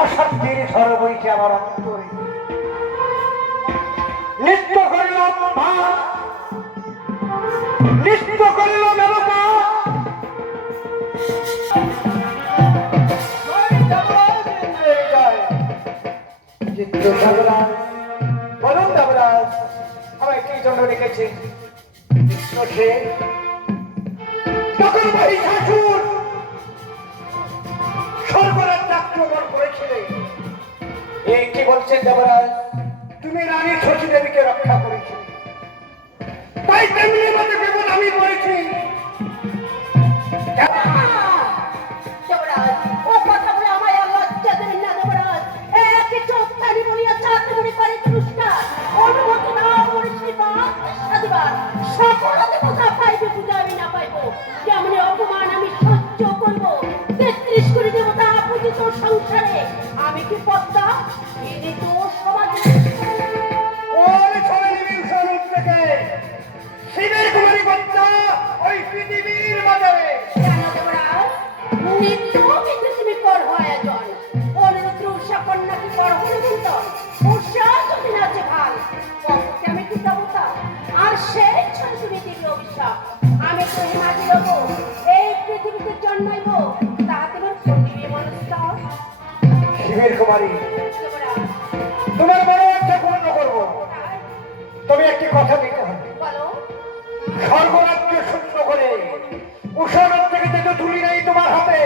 অশান্তির ঝড় বইছে আমার অন্তরে। নৃত্য করিলাম মা, নৃত্য করিলাম এলাকা, বলুন দেবরাজ আমায় কি জন্য রেখেছে? তখন ভাই ঠাকুর সর্বরাজ আক্রমণ করেছিলে। এই কি বলছেন দেবরাজ? তুমি রানী শশী দেবীকে রক্ষা করেছিলে, সাধুবাদ সকল দেবতা পাইবে পূজা আমি না পাইবো কেমন অপমান আমি সহ্য করবো ৩৩ কোটি দেবতা পূজিত সংসারে আমি কি পদ্মা ইনি তো সমাজে ওই স্বর্ণিবীর স্বরূপ থেকে শিবের কুমারী পদ্মা ওই পৃথিবীর মাঝে কেন দেবরাজ নিত্য কিন্তু তুমি কর আয়োজন অনুরুদ্র উষা কন্যা কি কর হনুমন্ত উষা যদি নাচে ভাল কতকে আমি কি দেবতা আর সেই ছবি তুমি দিবি অভিশাপ আমি তো হিমাচি হবো এই পৃথিবীতে জন্মাইব তাহাতে আমার দিবি মনস্থা শিবের কুমারী দেবরাজ তোমার বড় ইচ্ছা পূর্ণ করবো তবে একটি কথা দিতে হবে বলো স্বর্গরাজ্য শূন্য করে উষার থেকে যেতে তুলি নেই তোমার হাতে